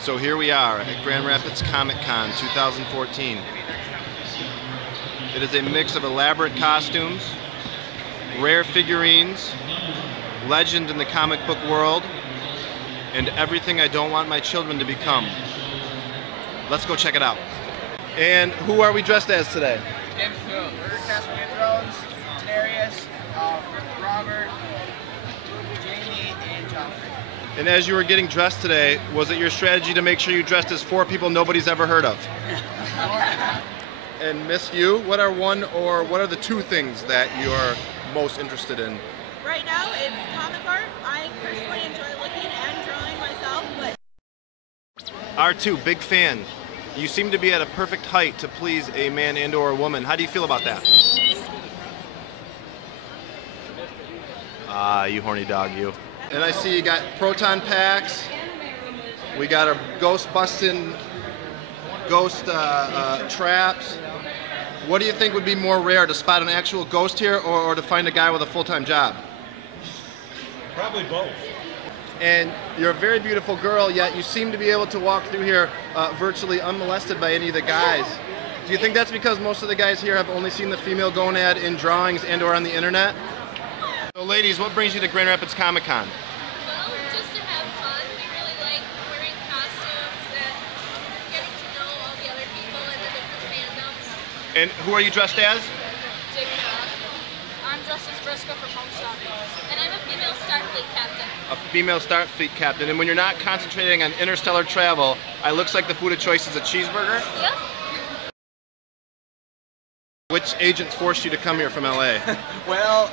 So here we are at Grand Rapids Comic Con 2014. It is a mix of elaborate costumes, rare figurines, legend in the comic book world, and everything I don't want my children to become. Let's go check it out. And who are we dressed as today? Game of Thrones. We're casting Game of Thrones, Darius, Robert, Jamie, and Joffrey. And as you were getting dressed today, was it your strategy to make sure you dressed as 4 people nobody's ever heard of? And Miss Yu, what are the 2 things that you're most interested in? Right now, it's comic art. I personally enjoy looking and drawing myself, but... R2, big fan. You seem to be at a perfect height to please a man and or a woman. How do you feel about that? Ah, you horny dog, you. And I see you got proton packs. We got our ghost busting, ghost traps. What do you think would be more rare, to spot an actual ghost here or to find a guy with a full-time job? Probably both. And you're a very beautiful girl, yet you seem to be able to walk through here virtually unmolested by any of the guys. Do you think that's because most of the guys here have only seen the female gonad in drawings and or on the internet? So ladies, what brings you to Grand Rapids Comic Con? Well, just to have fun. We really like wearing costumes and getting to know all the other people and the different fandoms. And who are you dressed as? I'm dressed as Briscoe from Homestuck. And I'm a female Starfleet captain. A female Starfleet captain. And when you're not concentrating on interstellar travel, it looks like the food of choice is a cheeseburger? Yep. Which agents forced you to come here from LA? Well,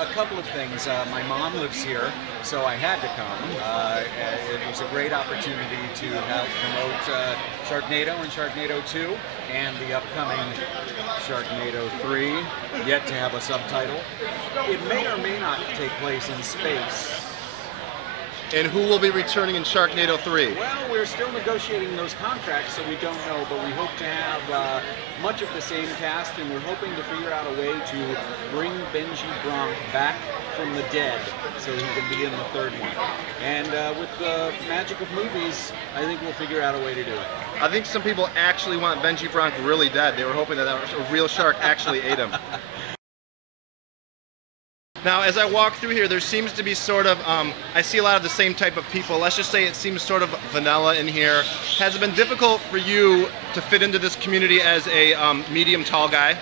a couple of things. My mom lives here, so I had to come. It was a great opportunity to help promote Sharknado and Sharknado 2 and the upcoming Sharknado 3, yet to have a subtitle. It may or may not take place in space. And who will be returning in Sharknado 3? Well, we're still negotiating those contracts, so we don't know, but we hope to have much of the same cast, and we're hoping to figure out a way to bring Benji Bronk back from the dead so he can be in the 3rd one. And with the magic of movies, I think we'll figure out a way to do it. I think some people actually want Benji Bronk really dead. They were hoping that a real shark actually ate him. Now, as I walk through here, there seems to be sort of, I see a lot of the same type of people. Let's just say it seems sort of vanilla in here. Has it been difficult for you to fit into this community as a medium tall guy?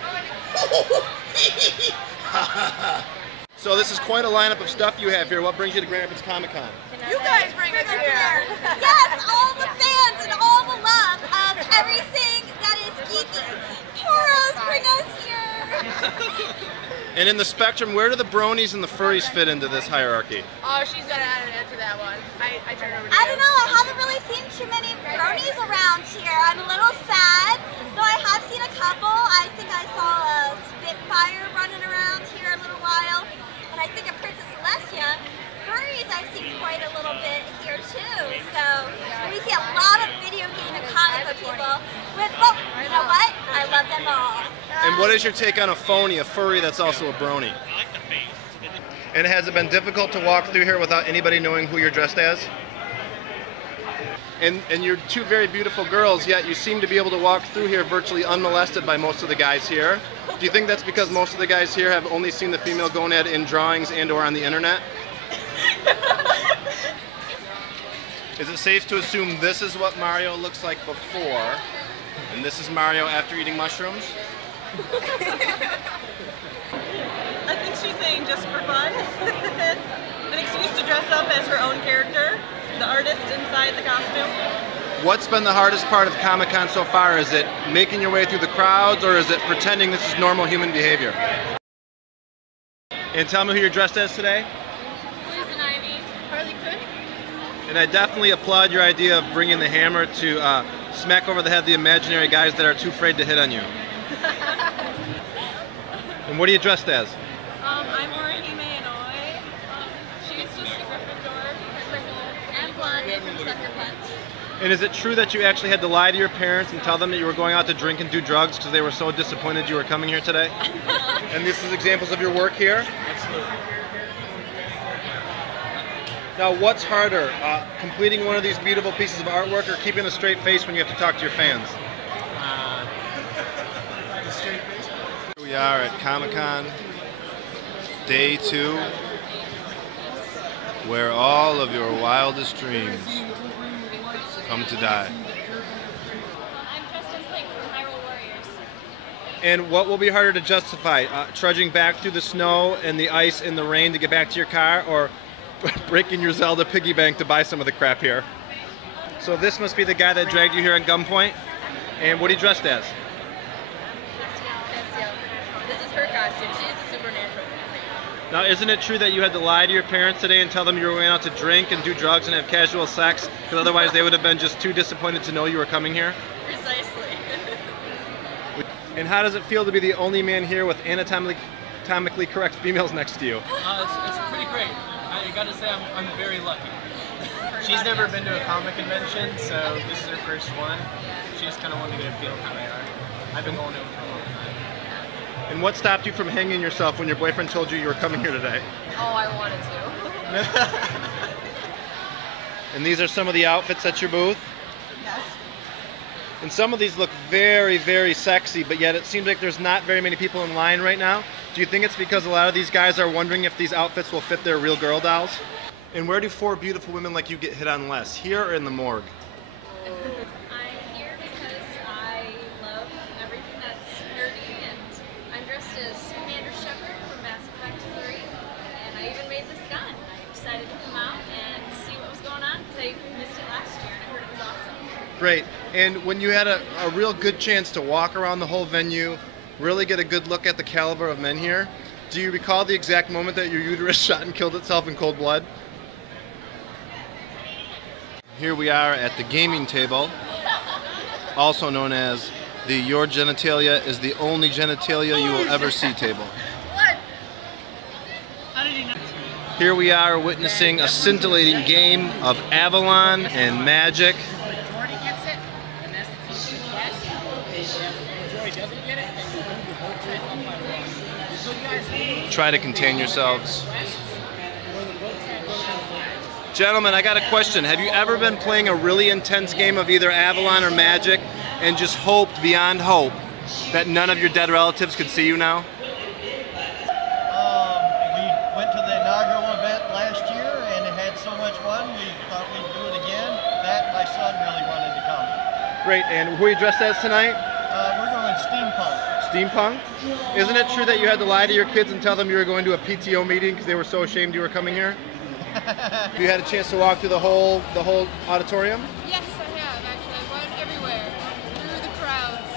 So this is quite a lineup of stuff you have here. What brings you to Grand Rapids Comic Con? You guys bring us here! Yes, all the fans and all the love of everything that is geeky. Toros bring us here! And in the spectrum, where do the bronies and the furries fit into this hierarchy? Oh, she's gonna answer that one. I turn over to you. I don't know, I haven't really seen too many bronies around here. I'm a little sad, though I have seen a couple. I think I saw a Spitfire running around here a little while, and I think a Princess Celestia. Furries I've seen quite a little bit here too, so we see a lot of video game and comic book people with, well, you know what? I love them all. And what is your take on a phony, a furry that's also a brony? And has it been difficult to walk through here without anybody knowing who you're dressed as? And you're 2 very beautiful girls, yet you seem to be able to walk through here virtually unmolested by most of the guys here. Do you think that's because most of the guys here have only seen the female gonad in drawings and or on the internet? Is it safe to assume this is what Mario looks like before, and this is Mario after eating mushrooms? I think she's saying just for fun. An excuse to dress up as her own character, the artist inside the costume. What's been the hardest part of Comic-Con so far? Is it making your way through the crowds, or is it pretending this is normal human behavior? And tell me who you're dressed as today? And I definitely applaud your idea of bringing the hammer to smack over the head the imaginary guys that are too afraid to hit on you. And what are you dressed as? I'm Orihime Inouye. She's just a Gryffindor. I'm Blondie from Sucker Punch. And is it true that you actually had to lie to your parents and tell them that you were going out to drink and do drugs because they were so disappointed you were coming here today? And this is examples of your work here? Absolutely. Now, what's harder, completing one of these beautiful pieces of artwork or keeping a straight face when you have to talk to your fans? The straight face. Here we are at Comic-Con, day 2, where all of your wildest dreams come to die. I'm dressed as Link from Hyrule Warriors. And what will be harder to justify? Trudging back through the snow and the ice and the rain to get back to your car, or breaking your Zelda piggy bank to buy some of the crap here? So this must be the guy that dragged you here at gunpoint. And what are you dressed as? This is her costume. She's a supernatural. Now, isn't it true that you had to lie to your parents today and tell them you were going out to drink and do drugs and have casual sex? Because otherwise they would have been just too disappointed to know you were coming here? Precisely. And how does it feel to be the only man here with anatomically correct females next to you? It's pretty great. I gotta say I'm very lucky. She's never been to a comic convention, so this is her first one. She just kind of wanted to get a feel of how they are. I've been going to them for a long time. And what stopped you from hanging yourself when your boyfriend told you were coming here today? Oh, I wanted to. And these are some of the outfits at your booth? Yes. And some of these look very, very sexy, but yet it seems like there's not very many people in line right now. Do you think it's because a lot of these guys are wondering if these outfits will fit their real girl dolls? And where do 4 beautiful women like you get hit on less, here or in the morgue? I'm here because I love everything that's nerdy, and I'm dressed as Commander Shepard from Mass Effect 3, and I even made this gun. I decided to come out and see what was going on because I missed it last year and I heard it was awesome. Great. And when you had a real good chance to walk around the whole venue, really get a good look at the caliber of men here, do you recall the exact moment that your uterus shot and killed itself in cold blood? Here we are at the gaming table, also known as the Your Genitalia is the Only Genitalia You Will Ever See table. What? How did you know? Here we are witnessing a scintillating game of Avalon and Magic. Jordy gets it, and that's the key. Yes. Jordy doesn't get it. Try to contain yourselves. Gentlemen, I got a question. Have you ever been playing a really intense game of either Avalon or Magic and just hoped beyond hope that none of your dead relatives could see you now? We went to the inaugural event last year and it had so much fun, we thought we'd do it again. That my son really wanted to come. Great, and who are you dressed as tonight? We're going steampunk. Steampunk? Isn't it true that you had to lie to your kids and tell them you were going to a PTO meeting because they were so ashamed you were coming here? You had a chance to walk through the whole auditorium? Yes, I have actually. I went everywhere, through the crowds.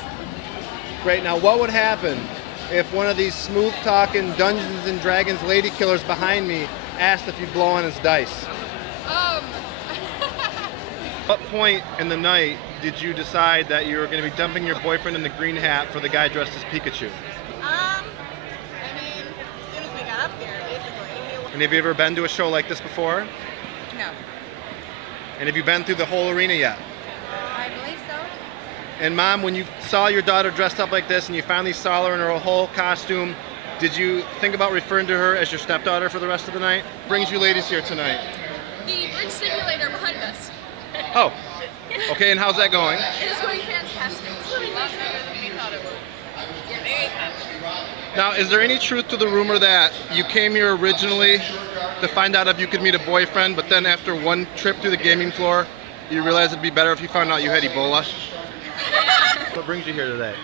Great, now what would happen if one of these smooth-talking Dungeons and Dragons lady killers behind me asked if you'd blow on his dice? What point in the night did you decide that you were going to be dumping your boyfriend in the green hat for the guy dressed as Pikachu? I mean, as soon as we got up here, basically. And have you ever been to a show like this before? No. And have you been through the whole arena yet? I believe so. And Mom, when you saw your daughter dressed up like this and you finally saw her in her whole costume, did you think about referring to her as your stepdaughter for the rest of the night? What brings you ladies here tonight? The bridge simulator behind us. Oh, okay, and how's that going? It is going fantastic. It's a lot better than we thought it would. You're very happy. Now, is there any truth to the rumor that you came here originally to find out if you could meet a boyfriend, but then after one trip through the gaming floor, you realized it'd be better if you found out you had Ebola? What brings you here today?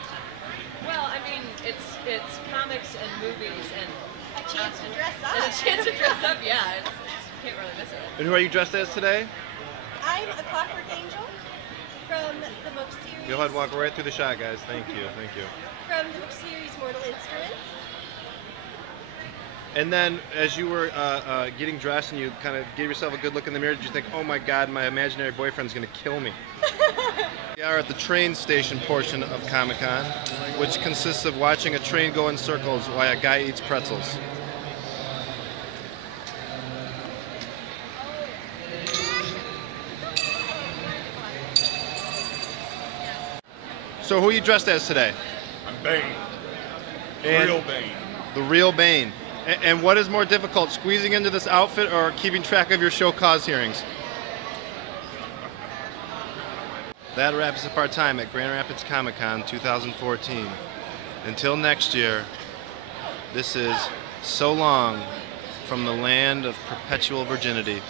Well, I mean, it's comics and movies and A chance to dress up. a chance to dress up. Yeah, you can't really miss it. And who are you dressed as today? I'm a Clockwork Angel from the book series. Go ahead and walk right through the shot, guys. Thank you, thank you. From the book series Mortal Instruments. And then, as you were getting dressed and you kind of gave yourself a good look in the mirror, did you think, oh my God, my imaginary boyfriend's going to kill me? We are at the train station portion of Comic-Con, which consists of watching a train go in circles while a guy eats pretzels. So who are you dressed as today? I'm Bane. And Real Bane. the real Bane. And what is more difficult, squeezing into this outfit or keeping track of your show cause hearings? That wraps up our time at Grand Rapids Comic Con 2014. Until next year, this is so long from the land of perpetual virginity.